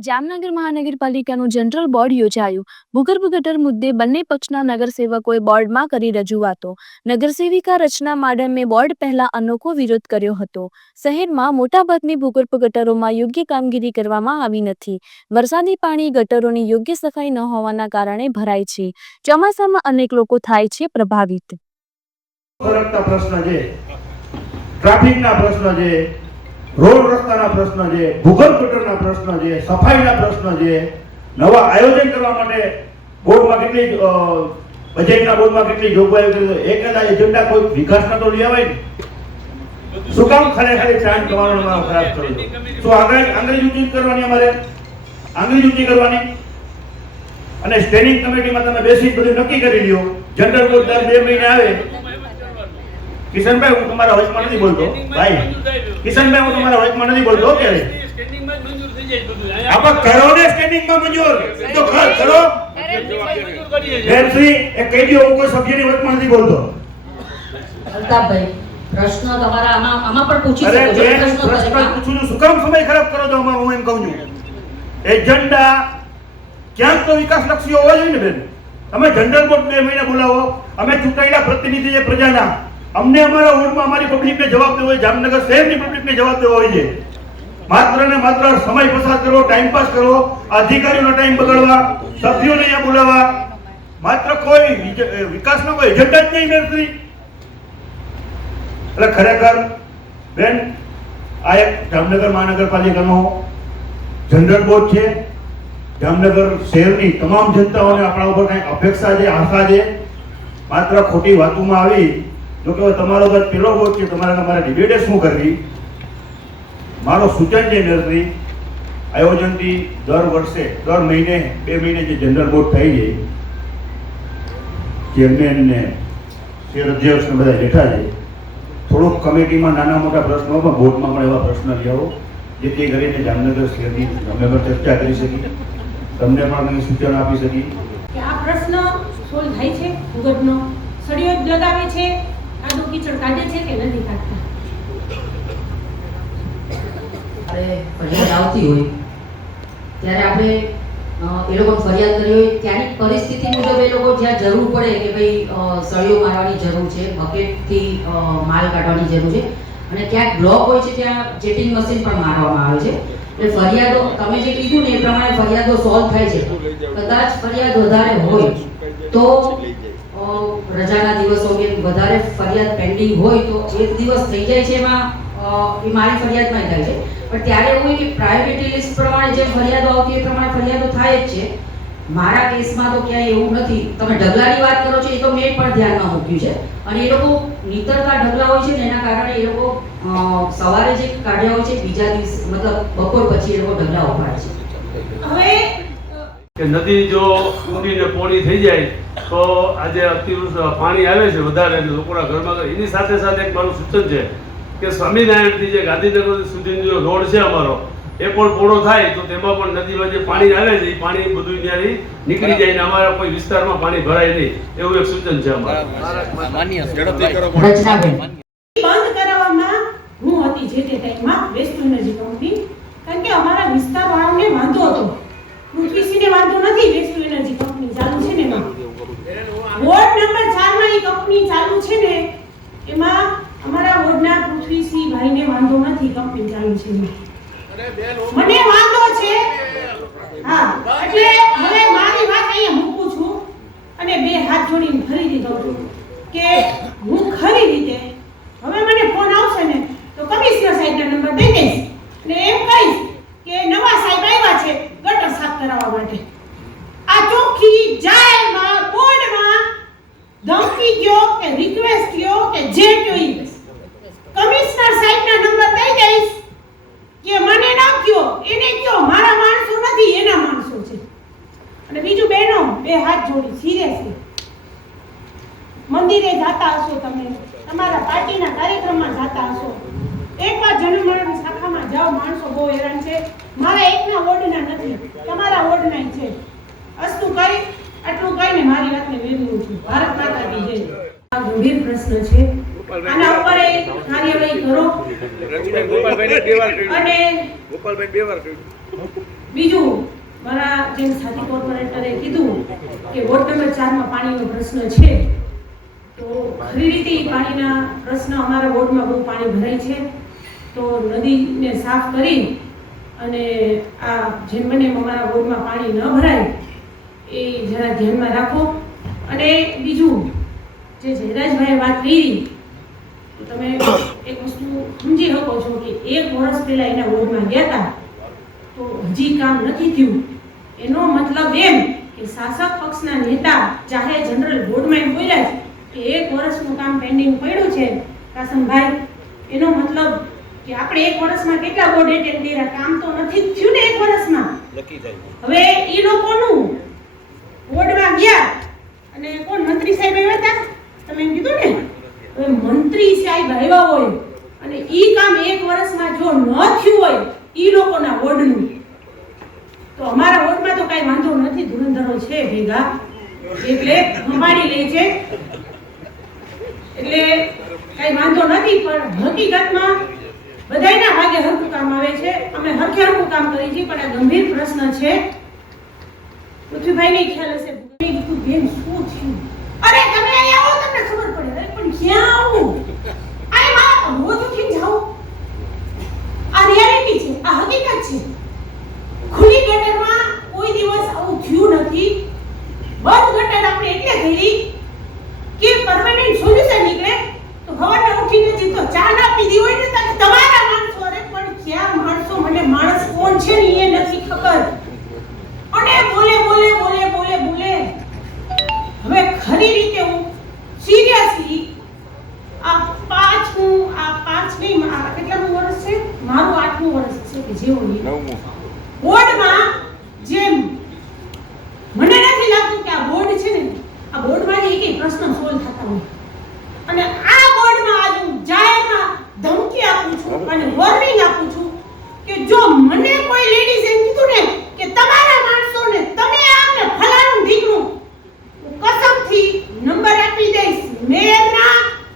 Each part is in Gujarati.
જામનગર મહાનગરપાલિકાનું જનરલ બોર્ડ યોજાયું. ભૂગર્ભ ગટર મુદ્દે બંને પક્ષના નગરસેવકોએ બોર્ડમાં કરી રજૂઆતો. નગરસેવિકા રચના માડમે બોર્ડ પહેલા અનોખો વિરોધ કર્યો હતો. શહેરમાં મોટાભાગની ભૂગર્ભ ગટરોમાં યોગ્ય કામગીરી કરવામાં આવી નથી. વરસાદી પાણી ગટરોની યોગ્ય સફાઈ ન હોવાના કારણે ભરાય છે. ચોમાસામાં અનેક લોકો થાય છે પ્રભાવિત. પ્રશ્ન છે. ટ્રાફિકના પ્રશ્ન છે. રોડ રસ્તાના પ્રશ્ન છે ભૂગર્ભ ગટરના પ્રશ્ન છે, સફાઈના પ્રશ્ન છે, નવા આયોજન કરવા માટે બોર્ડમાં કેટલી બજેટના બોર્ડમાં કેટલી જોગવાઈઓ કરી એક એકેલા એજન્ડા કોઈ વિકાસના તો લેવાય ને. શું કામ ખાલી ટાઈમ તમારો અમારો ખરાબ કરો તો આંગળી આંગળી ઊંચી કરવાની અમારે? આંગળી ઊંચી કરવાની? અને સ્ટેન્ડિંગ કમિટીમાં તમે બેસી બધું નક્કી કરી લ્યો. જનરલ બોર્ડ દર બે મહિને આવે. કિશનભાઈ હું તમારા વચમાં નથી બોલતો. ભાઈ કિશનભાઈ હું તમારા વચમાં નથી બોલતો ક્યારે? આપણે કરો ને સ્ટેન્ડિંગમાં મંજૂર. તો ખર કરો બેનશ્રી એ કહી દો હું કોઈ સભ્યની વચમાં નથી બોલતો. અલ્તાફભાઈ પ્રશ્ન તમારા આમાં આમાં પણ પૂછી શકો છો. પ્રશ્ન પૂછું છું. શું કામ સમય ખરાબ કરો છો અમારો હું એમ કહું છું. એજન્ડા ક્યાંક તો વિકાસ લક્ષી હોવા જોઈએ ને બેન? તમે જનરલ બોર્ડ બે મહિના બોલાવો. અમે ચૂંટાયેલા પ્રતિનિધિ છે પ્રજાના. અમને અમારા વોર્ડમાં અમારી પબ્લિકને જવાબ દેવો હોય, જામનગર શહેરની પબ્લિકને જવાબ દેવો હોય છે. માત્ર ને માત્ર સમય પસાર કરો ટાઈમ પાસ કરો અધિકારીઓનો ટાઈમ બગાડવા, સભ્યોને અહીંયા બોલાવવા. માત્ર કોઈ વિકાસનો કોઈ એજન્ડા જ નહીં નથી એટલે ખરેખર, બેન, આ એક જામનગર મહાનગરપાલિકાનો જનરલ બોર્ડ છે. જામનગર શહેરની તમામ જનતાઓને આપણા ઉપર કંઈ અપેક્ષા છે, આશા છે. માત્ર ખોટી વાતોમાં આવી જો કે તમારો તો પેલો બોર્ડ છે, તમારે તમારે ડિબેટ શું કરવી? મારો સૂચન છે નર્સરી આયોજનથી દર વર્ષે, દર મહિને, બે મહિને જે જનરલ બોર્ડ થઈ જાય ચેરમેનને શેર અધ્યક્ષને બધા બેઠા છે, થોડુંક કમિટીમાં નાના મોટા પ્રશ્નો પણ બોર્ડમાં પણ એવા પ્રશ્ન લઈ આવો જેથી કરીને જામનગર શહેરની પણ ચર્ચા કરી શકીએ. તમને પણ અમે સૂચન આપી શકીએ. આ પ્રશ્ન સોલ્વ થાય છે, ભૂગર્ભનો. સળિયો લગાવે છે કાદુ કીચડ કાઢે છે કે નથી કાઢતા? જ્યારે ફરિયાદ આવતી હોય. ત્યારે આપણે એ લોકો ફરિયાદ કરી હોય ત્યાંની પરિસ્થિતિ મુજબ એ લોકો જ્યાં જરૂર પડે કે ભાઈ અ, સળિયો મારવાની જરૂર છે બકેટથી માલ કાઢવાની જરૂર છે. અને ક્યાંક બ્લોક હોય છે ત્યાં જેટિંગ મશીન પણ મારવામાં આવે છે. એટલે ફરિયાદો તમે જે કીધું ને એ પ્રમાણે ફરિયાદો સોલ્વ થાય છે. કદાચ ફરિયાદ વધારે હોય તો રજાના દિવસો કે વધારે ફરિયાદ પેન્ડિંગ હોય તો એક દિવસ થઈ જાય છે એમાં એ મારી ફરિયાદમાં થાય છે. પણ ત્યારે એવું હોય કે પ્રાયોરિટી લિસ્ટ પ્રમાણે જે ફરિયાદો આવતી એ પ્રમાણે ફરિયાદો થાય જ છે. મારા કેસમાં તો ક્યાંય એવું નથી. તમે ઢગલાની વાત કરો છો એ તો મેં પણ ધ્યાનમાં મૂક્યું છે. અને એ લોકો નીતરતા ઢગલા હોય છે ને એના કારણે એ લોકો સવારે જે કાઢ્યા હોય છે, બીજા દિવસ, મતલબ બપોર પછી એ લોકો ઢગલા ઉપાડે છે. હવે કે નદી જો ઊંડી ને પોળી થઈ જાય તો આજે અતિવૃષ્ટિ પાણી આવે છે વધારે એટલે લોકોના ઘરમાં એની સાથે સાથે એક મારું સૂચન છે કે સ્વામિનારાયણથી જે ગાંધીનગર સુધીનો જે રોડ છે અમારો એ પણ પોળો થાય તો તેમાં પણ નદીમાં જે પાણી આવે છે એ પાણી બધું ત્યાંથી નીકળી જાય ને અમારા કોઈ વિસ્તારમાં પાણી ભરાય નહીં એવું એક સૂચન છે અમારું. બંધ કરાવવામાં હું હતી જે તે ટાઈમમાં વેસ્ટ એનર્જી કંપની કારણ કે અમારા વિસ્તારવાળાને વાંધો હતો. પૃથ્વીસીને વાંધો નથી વેસ્ટ એનર્જી કંપની ચાલુ છે ને એમાં. વોર્ડ નંબર 4 માં એ કંપની ચાલુ છે ને, એમાં અમારા વોર્ડના પૃથ્વીસિંહ ભાઈને વાંધો નથી કંપની ચાલુ છે. મને વાંધો છે. હા, એટલે હવે મારી વાત અહીંયા મૂકું છું અને બે હાથ જોડીને ખરીદી કહું છું કે હું ખરી રીતે, હવે મને ફોન આવશે ને, તો કમિશનર સાહેબના નંબર દઈ દઈશ ને એમ કહીશ કે નવા સાહેબ આવ્યા છે ગટર સાફ કરાવવા માટે આ ચોખ્ખી જાહેરમાં બોર્ડમાં ધમકી કયો કે રિક્વેસ્ટ કયો કે જે કયો ઈ કમિશનર સાહેબના નંબર દઈ દઈશ કે મને ના કયો એને કયો મારા માણસો નથી એના માણસો છે અને બીજું બહેનો બે હાથ જોડી સિરિયસલી મંદિરે જાતા હશો તમે તમારા પાર્ટીના કાર્યક્રમમાં જાતા હશો એકવાર જનમરણ શાખામાં જાઓ માણસો બહુ હેરાન છે. મારા એકના વોર્ડના નથી. તમારા વોર્ડના છે. અસ્તુ કરી આટલું કહીને મારી વાતને વેલું છું. ભારત માતા કી જય. આ ગંભીર પ્રશ્ન છે. આના ઉપર કાર્યવાહી કરો. રચના ગોપાલભાઈને બે વાર અને ગોપાલભાઈ બે વાર બીજું મારા જેમ સાથી કોર્પોરેટરે કીધું કે વોર્ડ નંબર ચારમાં પાણીનો પ્રશ્ન છે. તો ખરી રીતે પાણીના પ્રશ્ન અમારા વોર્ડમાં બહુ પાણી ભરાય છે. તો નદીને સાફ કરી અને આ જેમ બને અમારા વોર્ડમાં પાણી ન ભરાય, એ જરા ધ્યાનમાં રાખો. અને બીજું, જે જયરાજભાઈએ વાત કરી, તો તમે એક વસ્તુ સમજી શકો છો કે એક વર્ષ પહેલા એના વોર્ડમાં ગયા હતા, તો હજી કામ નથી થયું. એનો મતલબ એમ કે શાસક પક્ષના નેતા ચાહે જનરલ બોર્ડમાં બોલ્યા કે એક વર્ષનું કામ પેન્ડિંગ પડ્યું છે, કાસમભાઈ. એનો મતલબ કે આપણે એક વર્ષમાં કેટલા બોર્ડ એટેન્ડ કર્યા? કામ તો નથી થયું ને એક વર્ષમાં. હવે એ લોકોનું બોર્ડમાં ગયા અને કોણ? મંત્રી સાહેબ આવ્યા હતા? તમે એમ કીધું ને? હવે મંત્રી સાહેબ આવ્યા હોય અને ઈ કામ એક વર્ષમાં જો ન થયું હોય ઈ લોકોના બોર્ડનું તો અમારા વોર્ડમાં તો કાંઈ વાંધો નથી ધુરંધરો છે ભેગા. એટલે સંભાળી લે છે. એટલે કાંઈ વાંધો નથી પણ હકીકતમાં બધાયના ભાગે હરખું કામ આવે છે. અમે હરખે હરખું કામ કરીએ છીએ, પણ આ ગંભીર પ્રશ્ન છે. પૃથ્વીભાઈને ખ્યાલ હશે બેન શું થયું? અરે, તમે અહીંયા આવો, તમને ખબર પડે. અરે, પણ ક્યાં આવું? અરે, મારા રોજ ઉઠીને જાઉં આ રિયાલિટી છે, આ હકીકત છે. ખુલ્લી ગટરમાં કોઈ દિવસ આવું થયું નથી. બંધ ગટર આપણે એટલે કરી કે પરમેનન્ટ સોલ્યુશન નીકળે, તો હવાના ઉઠીને જીતો ચા ના પીધી હોય ને તો તમારા માણસો અરે પણ ક્યાં માણસો મને માણસ કોણ છે ને એ નથી ખબર અને બોલે બોલે બોલે બોલે બોલે હવે ખરી રીતે હું સિરિયસલી આ પાંચમું આ પાંચ નહીં આ કેટલામું વર્ષ છે મારું આઠમું વર્ષ છે કે જેવું નહીં બોર્ડમાં જેમ મને નથી લાગતું કે આ બોર્ડ છે ને આ બોર્ડમાંથી એકેય પ્રશ્ન સોલ્વ થતા હોય અને આ બોર્ડમાં આજ હું જાહેરમાં ધમકી આપું છું અને વોર્નિંગ આપું છું કે જો મને કોઈ લેડીઝ એમ કીધું ને કે તમારા માણસોને તમે આમને ફલાણું ઢીકણું હું કસમથી નંબર આપી દઈશ મેયરના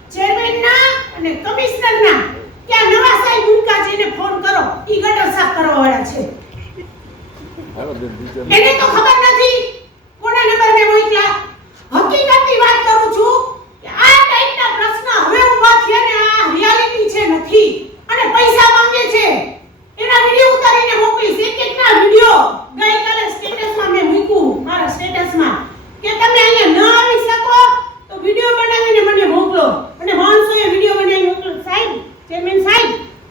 ચેરમેનના અને કમિશનરના કે આ નવા સાહેબ મુકા જઈને ફોન કરો ઈ ગટર સાફ કરવા વાળા છે એને તો ખબર નથી કોના નંબર મેં મોકલ્યા હકીકતની વાત કરું છું કે આ ટાઈપના પ્રશ્ન હવે ઊભા થયા ને આ રિયાલિટી છે નથી અને પૈસા માંગે છે એના વિડિયો ઉતારીને મોકલીશ એક એકના વિડિયો ગઈકાલે સ્ટેટસમાં મેં મૂક્યું મારા સ્ટેટસમાં કે તમે અહીંયા ન આવી શકો તો વિડિયો બનાવીને મને મોકલો અને માણસોએ વિડિયો બનાવી મોકલો સાહેબ ચેરમેન સાહેબ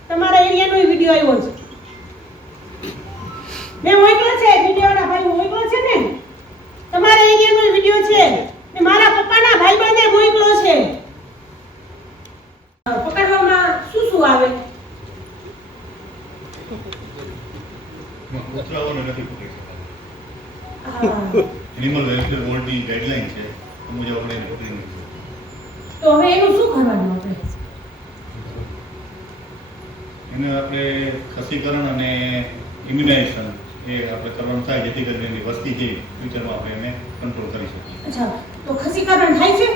તમારા એરિયાનો વિડિયો આવ્યો છે. મેં મોકલ્યો છે વિડિયોના ભાઈ મોકલ્યો છે ને? તમારા એરિયાનો વિડિયો છે? ને મારા પપ્પાના ભાઈબંધે મોકલ્યો છે. પકડવામાં શું શું આવે? કૂતરાઓને નથી પકડી શકાતા. એનિમલ વેલફેર બોર્ડની ગાઈડલાઈન છે મુજબ આપણે પકડી નહીં તો હવે એનું શું કરવાનું આપણે? એને આપણે ખસીકરણ અને ઇમ્યુનાઇઝેશન એ આપણે કરવાનું થાય જેથી કરીને એની વસ્તી જે ફ્યુચરમાં આપણે એને કંટ્રોલ કરી શકીએ. અચ્છા તો ખસીકરણ થાય છે?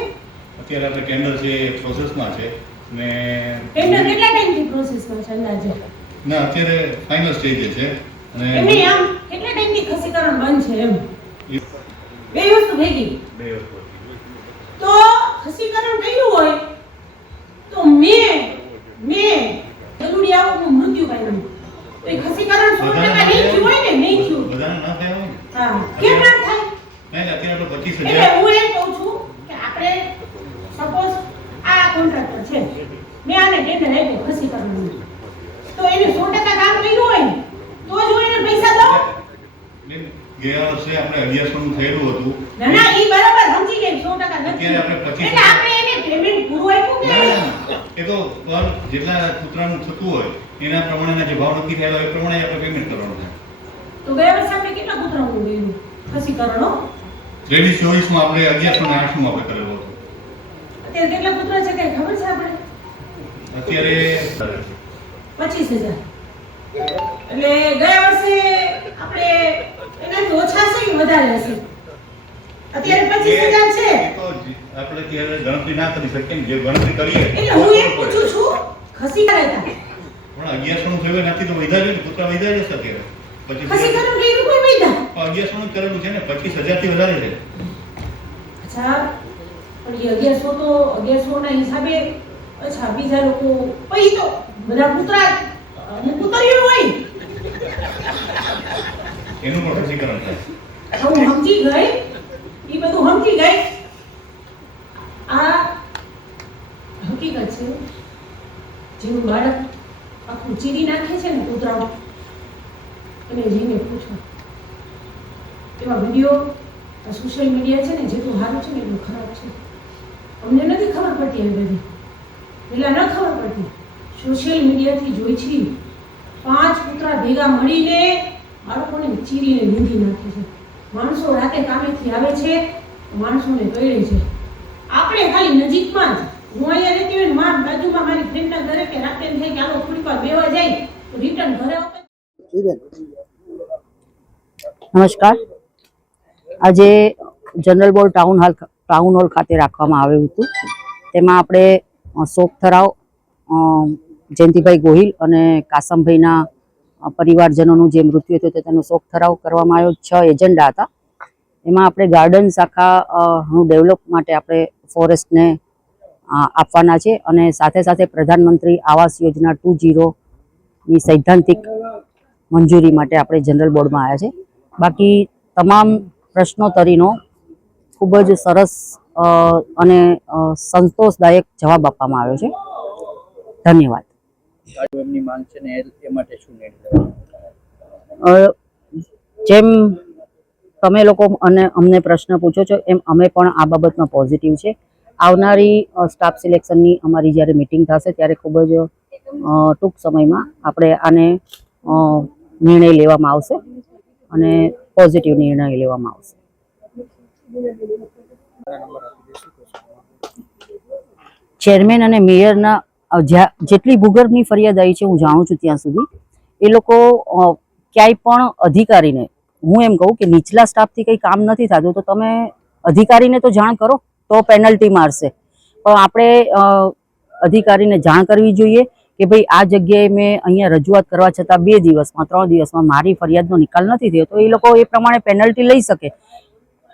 અત્યારે આપણે ટેન્ડર છે એ પ્રોસેસમાં છે ને ટેન્ડર કેટલા ટાઈમથી પ્રોસેસમાં છે અંદાજે? ના અત્યારે ફાઇનલ સ્ટેજે છે એમને અને આમ કેટલા ટાઈમની ખસીકરણ બંધ છે એમ? બે વસ્તુ ભેગી. બે વસ્તુ. તો ખસીકરણ થયું હોય તો મે જરૂરી આવકનું મૃત્યુ પામ્યું તો એ ખસીકરણ સો ટકા નહીં થયું હોય ને નહીં થયું બધાને ના થાય હોય? હા. કેમ ના થાય? એટલે અત્યારે આપણે પચીસ એટલે હજાર હું એમ કહું છું કે આપણે સપોઝ આ કોન્ટ્રાક્ટર છે. મેં આને ટેન્ડર આપ્યું ખસીકરણનું તો એને સો ટકા કામ કર્યું હોય ને તો જ હું એને પૈસા દઉં. ગયા વર્ષે આપણે થયેલું હતું. ના ના ઈ બરાબર સમજી ગઈ સો ટકા નથી. આપણે પચીસ એટલે આપણે એને પેમેન્ટ પૂરું આપ્યું કે ના, ના, એ તો પર જેટલા કૂતરાનું થતું હોય એના પ્રમાણેના જે ભાવ નક્કી થયેલા હોય એ પ્રમાણે આપણે પેમેન્ટ કરવાનું છે તો ગયા વર્ષે આપણે કેટલા કૂતરાનું ગયું ખસીકરણો ત્રેવીસ ચોવીસમાં આપણે અગિયારસો ને આઠમાં આપણે કરેલો હતો. અત્યારે કેટલા કૂતરા છે કઈ ખબર છે આપણે? અત્યારે પચીસ હજાર. એટલે ગયા વર્ષે આપણે એનાથી ઓછા છે કે વધારે હશે? અત્યારે પચીસ હજાર છે. આપણે ત્યારે ગણતરી ના કરી શકીએ ને. જે ગણતરી કરીએ. એટલે હું એ પૂછું છું ખસી ગયા હતા. પણ અગિયારસો નું થયું નથી તો વધારે ને કૂતરા વધારે જશે અત્યારે. પચીસ ખસીકરણ કર્યું કોઈ મહિના અગિયારસો નું કરેલું છે ને પચીસ હજારથી વધારે છે. અચ્છા પણ એ અગિયારસો તો અગિયારસો ના હિસાબે અચ્છા બીજા લોકો પછી તો બધા પુતરા અને હોય. એનું પણ રસીકરણ થાય. હું સમજી ગઈ? એ બધું સમજી ગઈ? આ હકીકત છે. જેનું બાળક આખું ચીરી નાખે છે ને કૂતરાઓ એને જઈને પૂછો. એવા વીડિયો આ સોશિયલ મીડિયા છે ને જેટલું સારું છે ને એટલું ખરાબ છે. અમને નથી ખબર પડતી એ બધી. પહેલાં ન ખબર પડતી. સોશિયલ મીડિયાથી જોઈ છી. પાંચ કૂતરા ભેગા મળીને બાળકોને ચીરીને નીંદી નાખે છે. માણસો રાતે કામેથી આવે છે, માણસોને કહે છે. આપણે ખાલી નજીકમાં જ. હું અહીંયા રહેતી હોય માર બાજુમાં મારી ફ્રેન્ડના ઘરે કે રાતે એમ થાય કે આવો થોડીક વાર બેવા જાય, તો રિટર્ન ઘરે આવતા નમસ્કાર. આજે general board town hall town hall ખાતે રાખવામાં આવ્યું હતું. તેમાં આપણે શોક ઠરાવ જયંતિભાઈ ગોહિલ અને કાસમભાઈના પરિવારજનોનું જે મૃત્યુ હતું તેનો શોક ઠરાવ કરવામાં આવ્યો. છ એજન્ડા હતા. એમાં આપણે ગાર્ડન શાખા અ, નું ડેવલપ માટે આપણે ફોરેસ્ટને આપવાના છે અને સાથે સાથે પ્રધાનમંત્રી આવાસ યોજના ટુ ની સૈદ્ધાંતિક મંજૂરી માટે આપણે જનરલ બોર્ડમાં આવ્યા છે. બાકી તમામ પ્રશ્નોત્તરીનો ખૂબ જ સરસ અને સંતોષદાયક જવાબ આપવામાં આવ્યો છે. ધન્યવાદ. જેમ તમે લોકો અને અમને પ્રશ્ન પૂછો છો એમ અમે પણ આ બાબતમાં પોઝિટિવ છે. આવનારી સ્ટાફ સિલેક્શનની અમારી જ્યારે મિટિંગ થશે ત્યારે ખૂબ જ ટૂંક સમયમાં આપણે આને નિર્ણય લેવામાં આવશે. અને પોઝિટિવ નિર્ણય લેવામાં આવશે. ચેરમેન અને મેયરના જેટલી ભૂગર્ભની ફરિયાદ આવી છે, હું જાણું છું ત્યાં સુધી, એ લોકો ક્યાંય પણ અધિકારીને, હું એમ કહું કે નીચલા સ્ટાફથી કંઈ કામ નથી થતું, તો તમે અધિકારીને તો જાણ કરો, તો પેનલ્ટી મારશે. પણ આપણે અધિકારીને જાણ કરવી જોઈએ કે ભાઈ આ જગ્યાએ મેં અહીંયા રજૂઆત કરવા છતાં બે દિવસમાં, ત્રણ દિવસમાં મારી ફરિયાદનો નિકાલ નથી થયો. તો એ લોકો એ પ્રમાણે પેનલ્ટી લઈ શકે.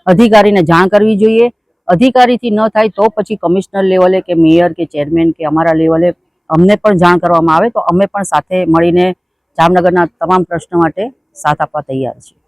અધિકારીને જાણ કરવી જોઈએ. અધિકારીથી ન થાય તો પછી કમિશનર લેવલે કે મેયર કે ચેરમેન કે અમારા લેવલે અમને પણ જાણ કરવામાં આવે તો અમે પણ સાથે મળીને જામનગરના તમામ પ્રશ્નો માટે સાથ આપવા તૈયાર છીએ.